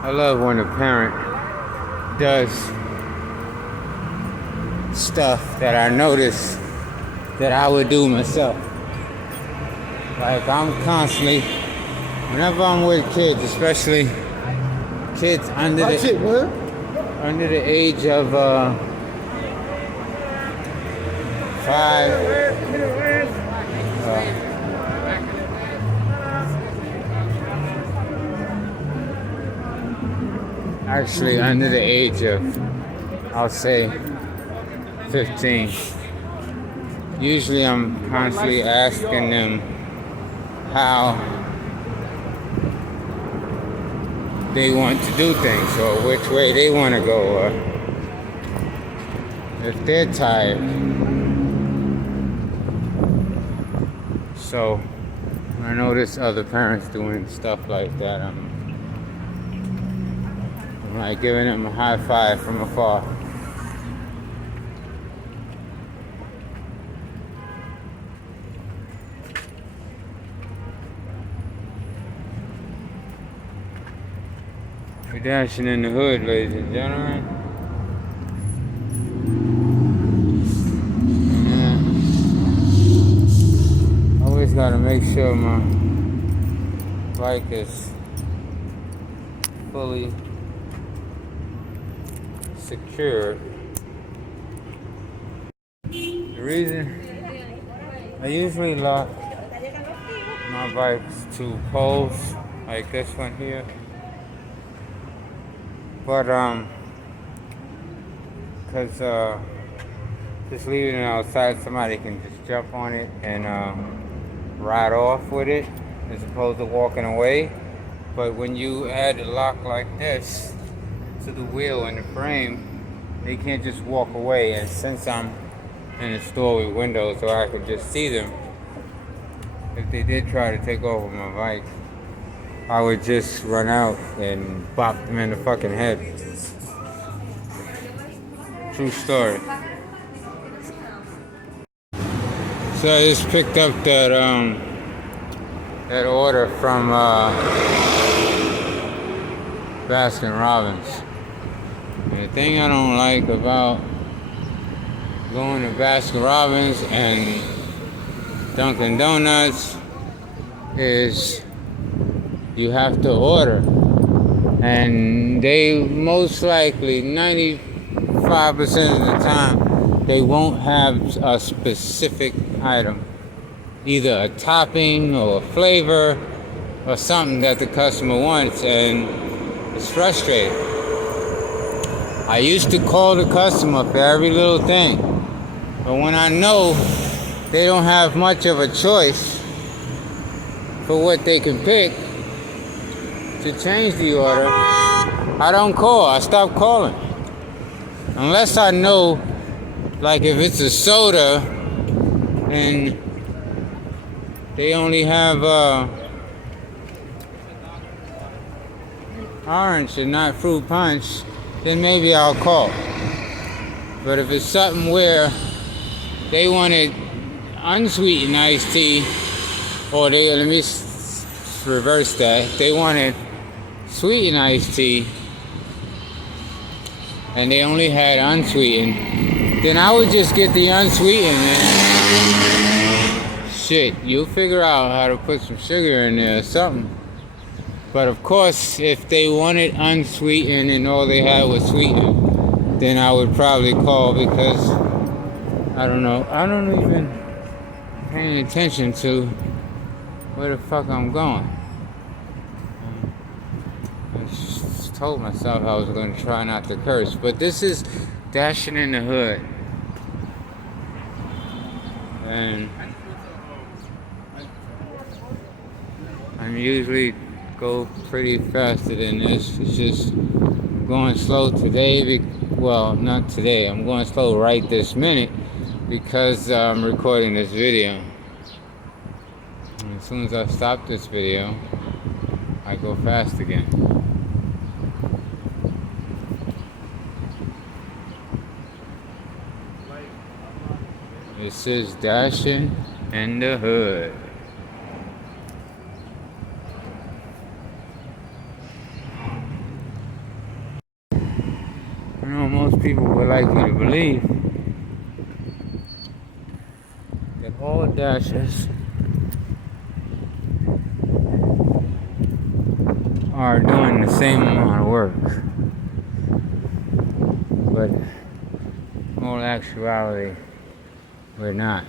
I love when a parent does stuff that I notice that I would do myself. Like I'm constantly, whenever I'm with kids, especially kids under the age of 5. Actually, under the age of, I'll say, 15. Usually I'm constantly asking them how they want to do things or which way they want to go or if they're tired. So when I notice other parents doing stuff like that, I'm like giving them a high five from afar. We're dashing in the hood, ladies and gentlemen. Yeah. Always gotta make sure my bike is fully secure. The reason I usually lock my bikes to poles like this one here, but cause just leaving it outside, somebody can just jump on it and ride off with it as opposed to walking away. But when you add a lock like this to the wheel and the frame, they can't just walk away. And since I'm in a store with windows so I could just see them, if they did try to take over my bike, I would just run out and bop them in the fucking head. True story. So I just picked up that that order from Baskin Robbins. And the thing I don't like about going to Baskin Robbins and Dunkin' Donuts is you have to order, and they most likely 95% of the time they won't have a specific item, either a topping or a flavor or something that the customer wants, and it's frustrating. I used to call the customer for every little thing, but when I know they don't have much of a choice for what they can pick to change the order, I don't call. I stop calling. Unless I know, like if it's a soda and they only have orange and not fruit punch, then maybe I'll call. But if it's something where they wanted unsweetened iced tea, or let me reverse that, they wanted sweetened iced tea and they only had unsweetened, then I would just get the unsweetened, man. Shit, you'll figure out how to put some sugar in there or something. But of course, if they wanted unsweetened and all they had was sweetened, then I would probably call, because I don't know, I don't even pay attention to where the fuck I'm going. I just told myself I was going to try not to curse, but this is dashing in the hood. And I usually go pretty faster than this. It's just going slow today. Well, not today. I'm going slow right this minute because I'm recording this video. And as soon as I stop this video, I go fast again. This is dashing in the hood. I know most people would like me to believe that all dashers are doing the same amount of work, but in all actuality, we're not.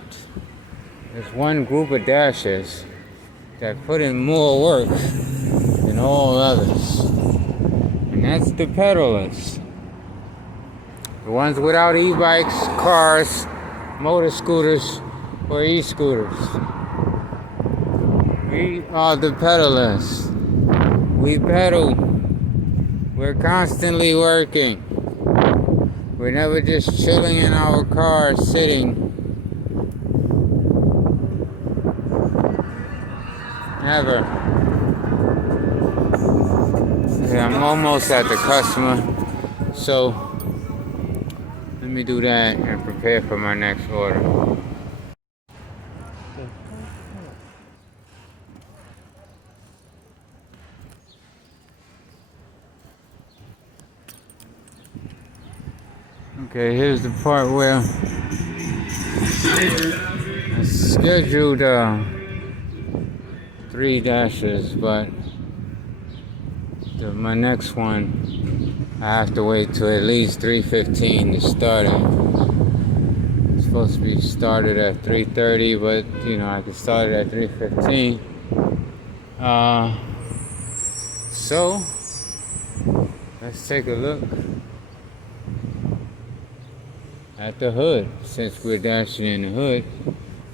There's one group of dashers that put in more work than all others, and that's the pedalers. The ones without e-bikes, cars, motor scooters, or e-scooters. We are the pedalers. We pedal. We're constantly working. We're never just chilling in our car, sitting. Never. Yeah, I'm almost at the customer, so let me do that and prepare for my next order. Okay, here's the part where I scheduled 3 dashes, but my next one I have to wait till at least 3:15 to start it. It's supposed to be started at 3:30, but you know I can start it at 3:15. So let's take a look at the hood. Since we're dashing in the hood,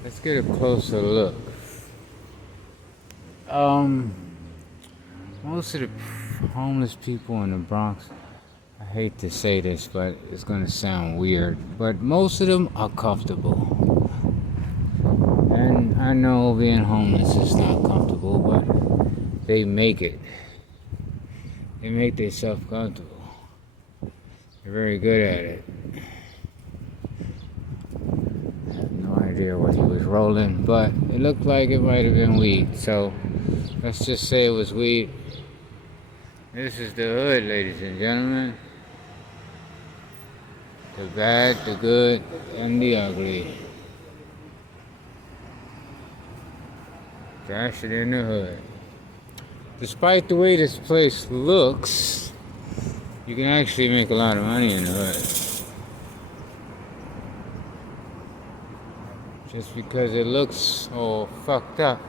let's get a closer look. Most of the homeless people in the Bronx, I hate to say this, but it's gonna sound weird, but most of them are comfortable. And I know being homeless is not comfortable, but they make it. They make themselves comfortable. They're very good at it. I have no idea what he was rolling, but it looked like it might have been weed, so let's just say it was weed. This is the hood, ladies and gentlemen. The bad, the good, and the ugly. Dash it in the hood. Despite the way this place looks, you can actually make a lot of money in the hood. Just because it looks all fucked up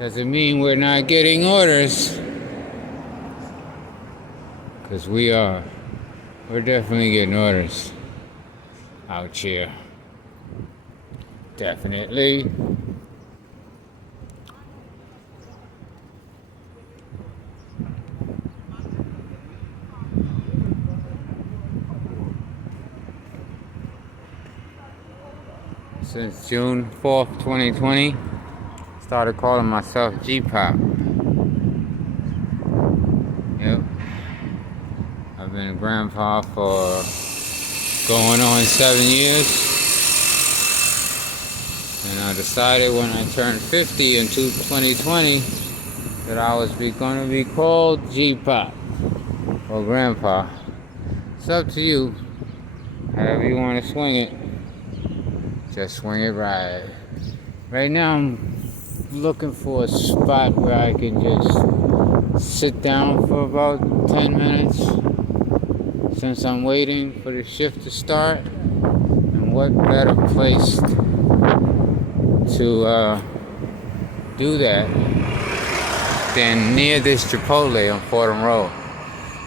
doesn't mean we're not getting orders. Because we are. We're definitely getting orders out here. Definitely. Since June 4th, 2020, started calling myself G-Pop. Yep. I've been a grandpa for going on 7 years. And I decided when I turned 50 in 2020 that I was going to be called G-Pop or Grandpa. It's up to you. However you want to swing it, just swing it right. Right now I'm looking for a spot where I can just sit down for about 10 minutes since I'm waiting for the shift to start. And what better place to do that than near this Chipotle on Fordham Road.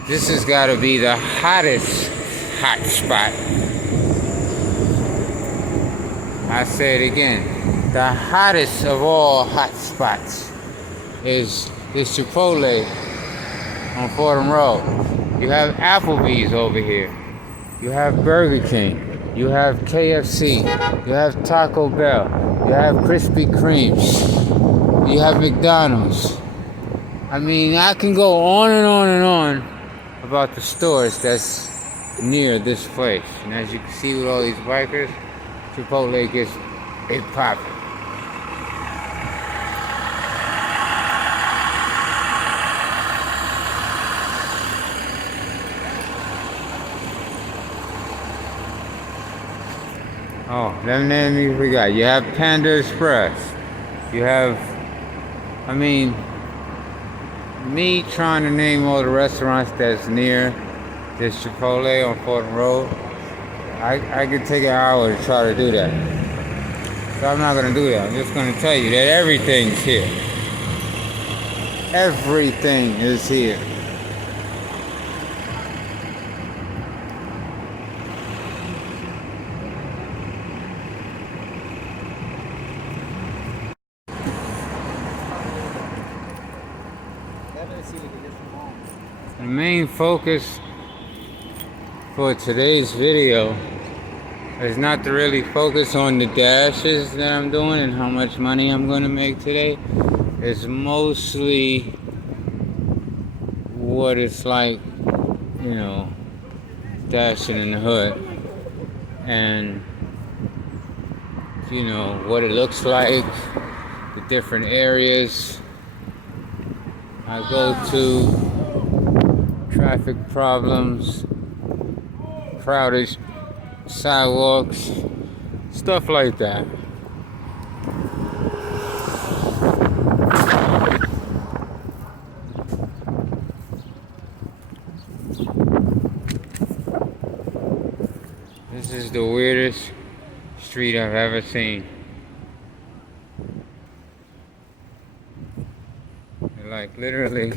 This has got to be the hottest hot spot. I say it again. The hottest of all hot spots is this Chipotle on Fordham Road. You have Applebee's over here. You have Burger King. You have KFC. You have Taco Bell. You have Krispy Kremes. You have McDonald's. I mean, I can go on and on and on about the stores that's near this place. And as you can see with all these bikers, Chipotle gets it popping. Oh, then you forgot. You have Panda Express. You have, I mean, me trying to name all the restaurants that's near this Chipotle on Fordham Road, I could take an hour to try to do that. So I'm not gonna do that. I'm just gonna tell you that everything's here. Everything is here. The main focus for today's video is not to really focus on the dashes that I'm doing and how much money I'm going to make today. It's mostly what it's like, you know, dashing in the hood, and you know what it looks like, the different areas I go to, traffic problems, crowded sidewalks, stuff like that. This is the weirdest street I've ever seen. It like literally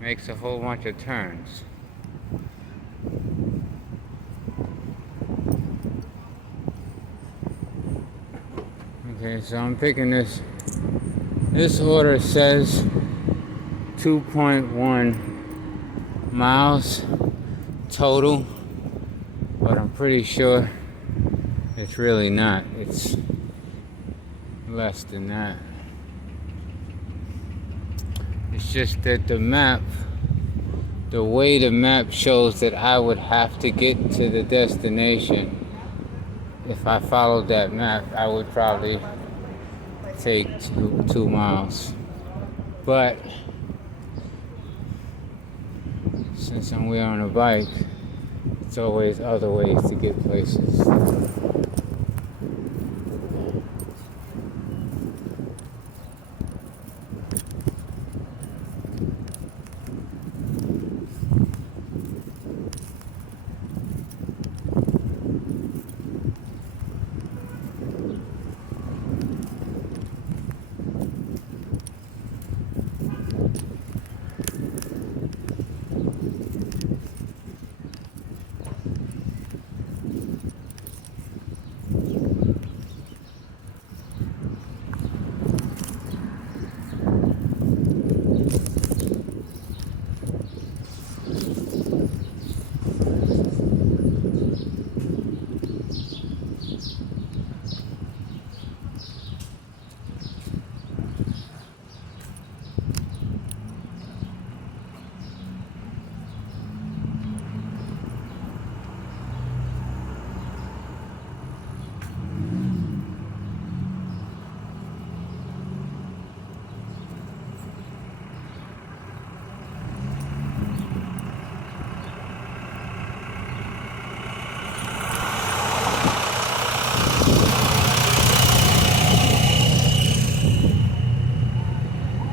makes a whole bunch of turns. Okay, so I'm picking this. This order says 2.1 miles total, but I'm pretty sure it's really not. It's less than that. It's just that the map, the way the map shows that I would have to get to the destination, if I followed that map, I would probably take 2 miles. But since I'm on a bike, it's always other ways to get places.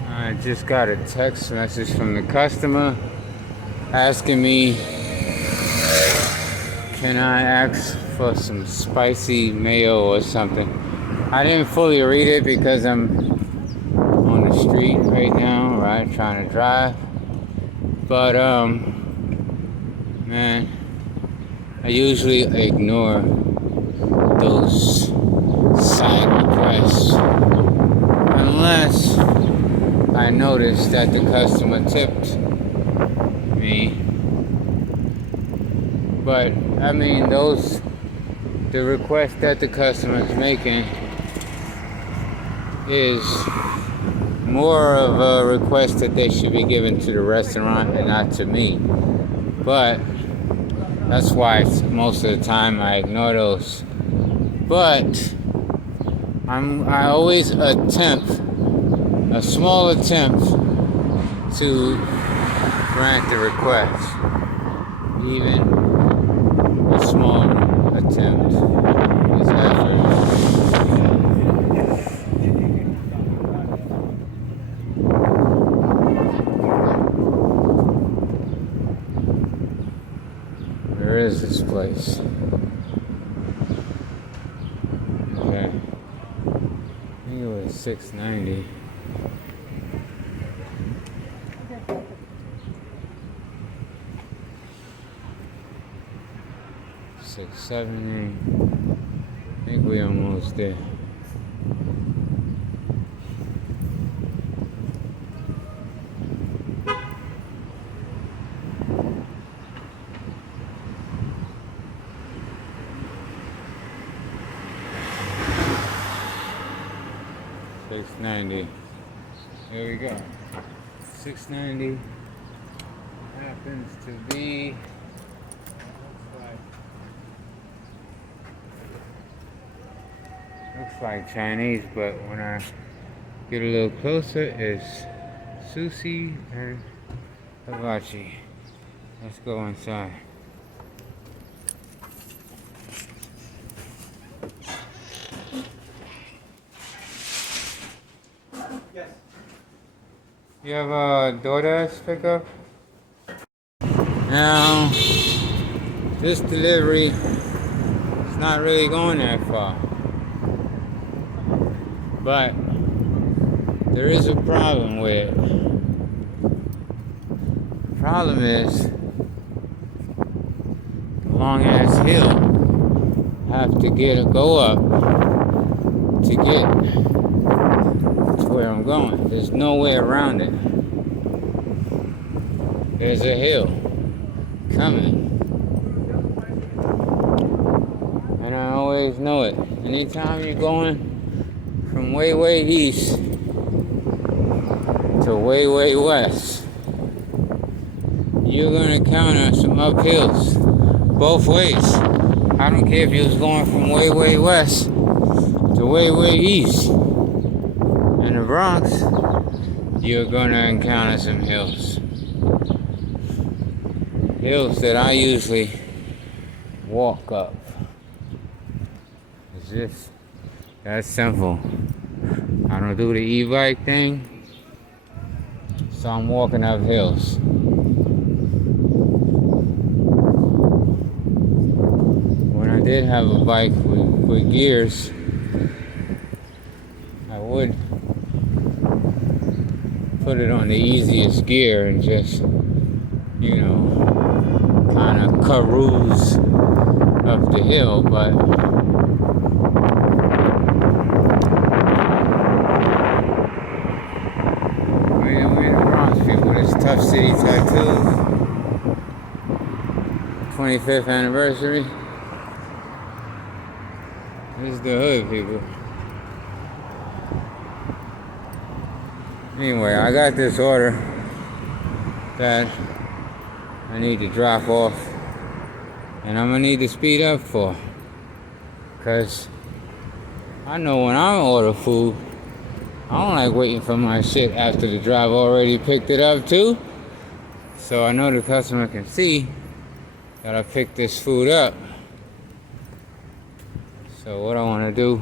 I just got a text message from the customer asking me, can I ask for some spicy mayo or something? I didn't fully read it because I'm on the street right now, right, trying to drive. But man, I usually ignore those side requests unless I notice that the customer tipped me. But I mean, the request that the customer is making is more of a request that they should be given to the restaurant and not to me. But that's why most of the time I ignore those. But I always attempt a small attempt to grant the request, even a small attempt is effort. Where is this place? Okay, I think it was 690. $670. I think we almost there. $690. There we go. 690 happens to be. Looks like Chinese, but when I get a little closer, it's sushi and hibachi. Let's go inside. Yes. You have a DoorDash pickup? Now, this delivery is not really going that far. But there is a problem with it. The problem is the long ass hill I have to go up to get to where I'm going. There's no way around it. There's a hill coming. And I always know it. Anytime you're going from way east to way west, you're gonna encounter some uphills both ways. I don't care if you was going from way west to way east. In the Bronx, you're gonna encounter some hills. Hills that I usually walk up. It's just that simple. I don't do the e-bike thing, so I'm walking up hills. When I did have a bike with gears, I would put it on the easiest gear and just, kind of cruise up the hill, but Tough City Tattoos 25th anniversary. This is the hood, people. Anyway, I got this order that I need to drop off, and I'm gonna need to speed up for, because I know when I order food, I don't like waiting for my shit after the driver already picked it up too. So I know the customer can see that I picked this food up. So what I want to do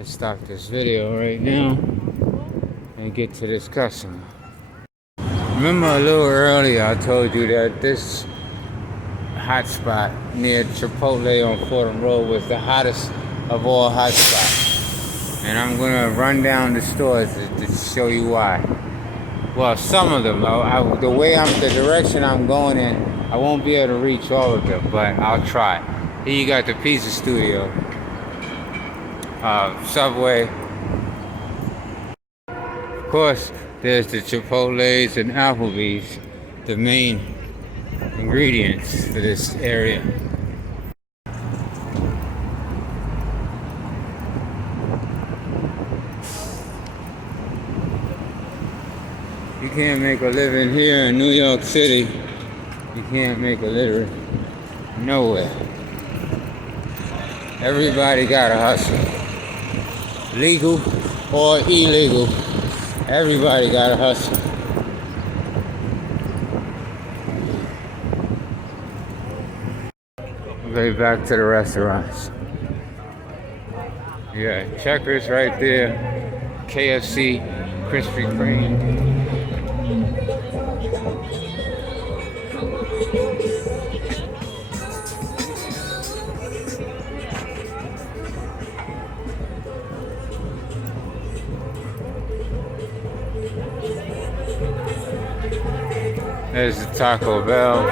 is stop this video right now and get to this customer. Remember a little earlier I told you that this hot spot near Chipotle on Fordham Road was the hottest of all hot spots. And I'm gonna run down the stores to show you why. Well, some of them. The direction I'm going in I won't be able to reach all of them, but I'll try. Here you got the Pizza Studio, Subway. Of course, there's the Chipotle's and Applebee's, the main ingredients for this area. You can't make a living here in New York City. You can't make a living nowhere. Everybody gotta hustle. Legal or illegal, everybody gotta hustle. Okay, back to the restaurants. Yeah, Checkers right there, KFC, Krispy Kreme. There's the Taco Bell.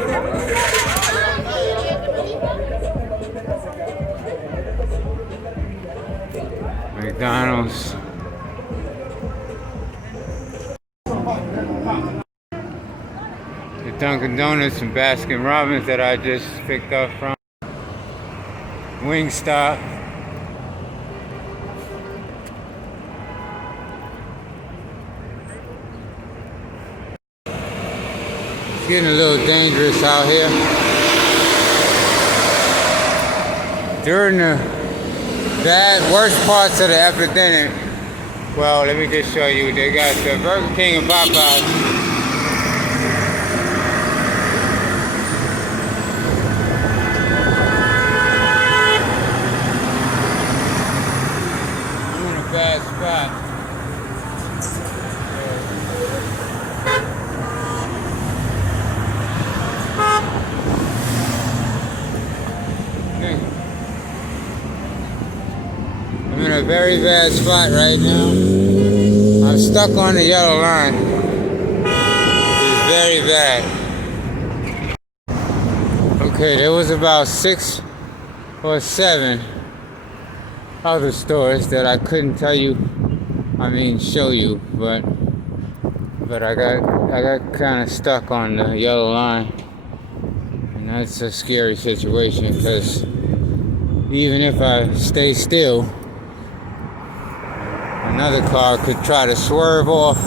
McDonald's. The Dunkin' Donuts and Baskin Robbins that I just picked up from. Wingstop. It's getting a little dangerous out here. During the worst parts of the epidemic, well, let me just show you. They got the Burger King and Popeyes. I'm in a bad spot. I'm in a very bad spot right now. I'm stuck on the yellow line. It's very bad. Okay, there was about 6 or 7 other stores that I couldn't show you, but I got kind of stuck on the yellow line, and that's a scary situation because even if I stay still, another car could try to swerve off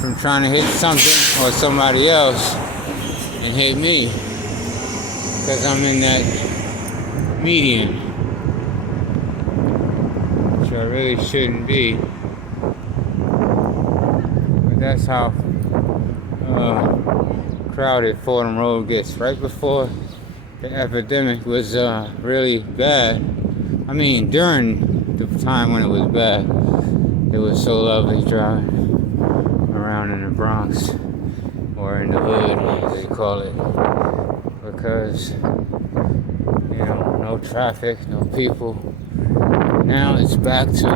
from trying to hit something or somebody else and hit me because I'm in that median, which I really shouldn't be. But that's how crowded Fordham Road gets. Right before the epidemic was really bad. I mean, during the time when it was bad, it was so lovely driving around in the Bronx, or in the hood, as they call it, because, no traffic, no people. Now it's back to,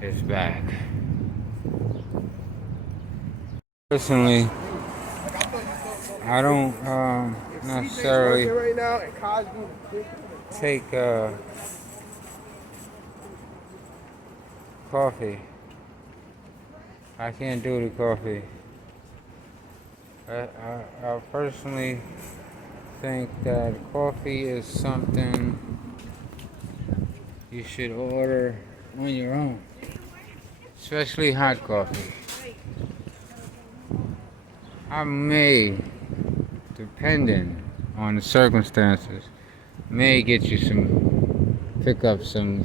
it's back. Personally, I don't necessarily take coffee. I can't do the coffee. I personally think that coffee is something you should order on your own, especially hot coffee. I may, depending on the circumstances, may get you pick up some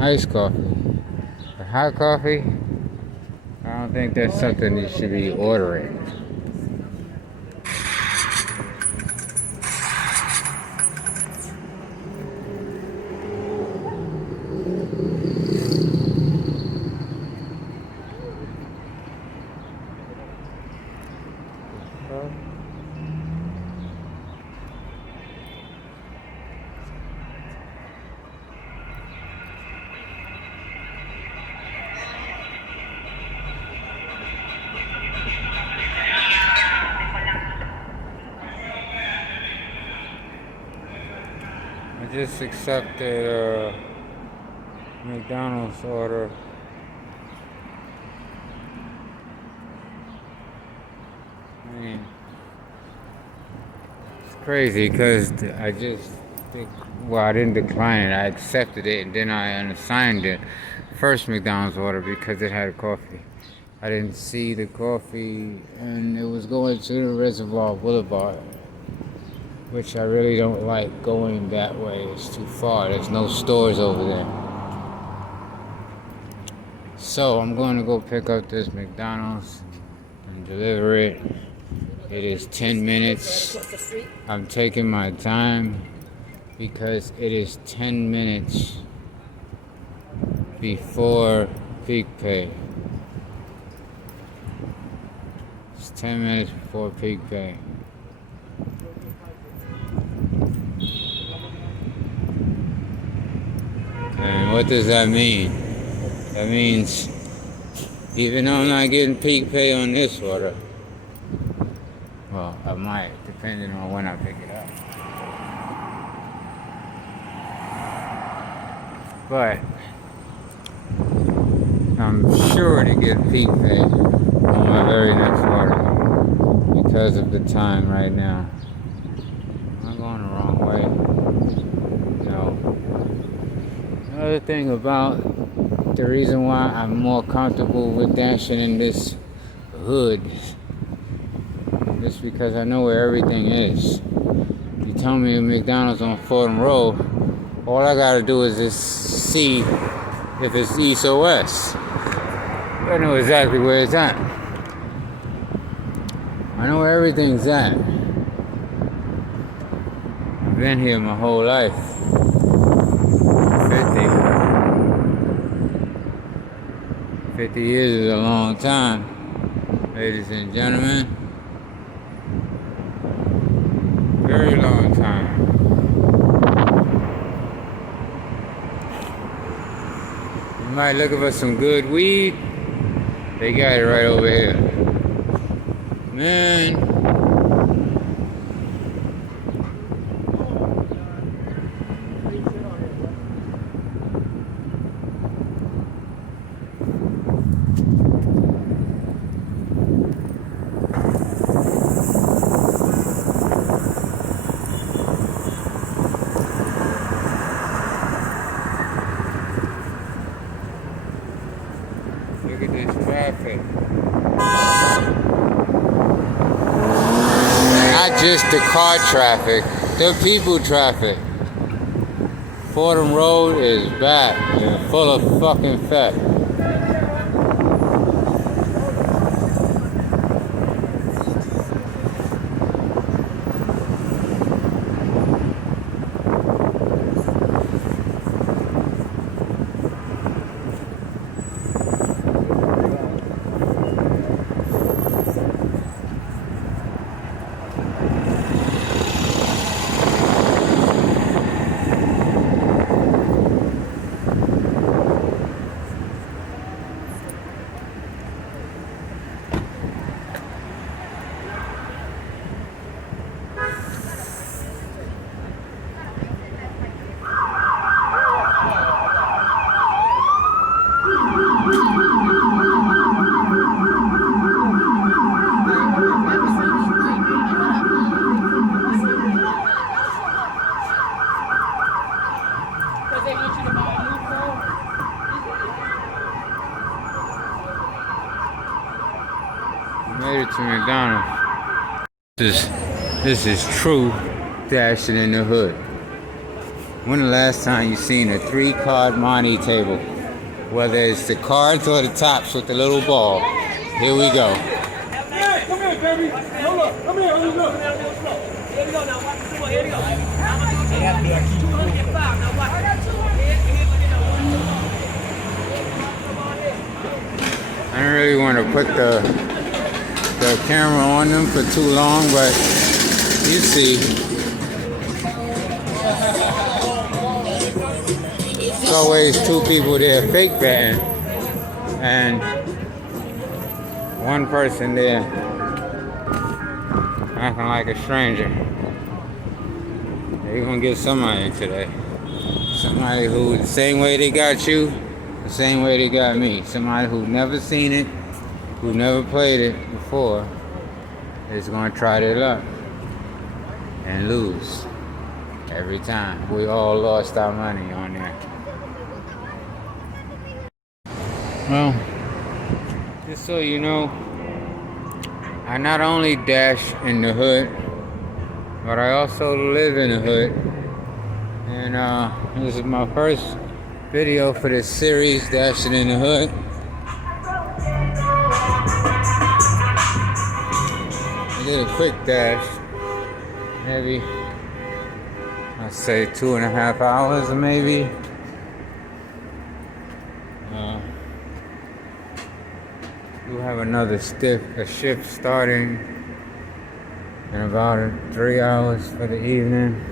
iced coffee. But hot coffee, I don't think that's something you should be ordering. just accepted a McDonald's order. I mean, it's crazy because I didn't decline it. I accepted it and then I unassigned it. First McDonald's order because it had coffee. I didn't see the coffee and it was going to the Reservoir Boulevard, which I really don't like going that way. It's too far. There's no stores over there. So I'm going to go pick up this McDonald's and deliver it. It is 10 minutes. I'm taking my time because it is 10 minutes before peak pay. It's 10 minutes before peak pay. And what does that mean? That means even though I'm not getting peak pay on this order, well, I might, depending on when I pick it up. But I'm sure to get peak pay on my very next order because of the time right now. Am I going the wrong way? No. Another thing about the reason why I'm more comfortable with dashing in this hood is because I know where everything is. You tell me a McDonald's on Fordham Road, all I gotta do is just see if it's east or west. I know exactly where it's at. I know where everything's at. I've been here my whole life. 50 years is a long time, ladies and gentlemen. Very long time. You might looking for some good weed. They got it right over here. Man. Look at this traffic. Not just the car traffic, the people traffic. Fordham Road is back and full of fucking fat. Made it to McDonald's. This is true dashing in the hood. When the last time you seen a 3-card money table? Whether it's the cards or the tops with the little ball. Here we go. Come here, baby. Hold up. Come here. Hold up. Here we go now. Watch the here we go. Now watch. I don't really want to put the camera on them for too long, but you see. There's always 2 people there fake betting and 1 person there acting like a stranger. They're gonna get somebody today. Somebody who, the same way they got you, the same way they got me. Somebody who never seen it, who never played it before, is gonna try their luck and lose every time. We all lost our money on there. Well, just so you know, I not only dash in the hood, but I also live in the hood. And this is my first video for this series, Dashing in the Hood. I did a quick dash, maybe I'd say 2.5 hours maybe. We'll have another shift starting in about 3 hours for the evening.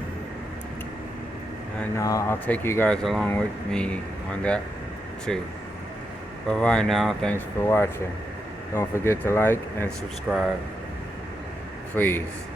And I'll take you guys along with me on that too. Bye-bye now. Thanks for watching. Don't forget to like and subscribe. Please.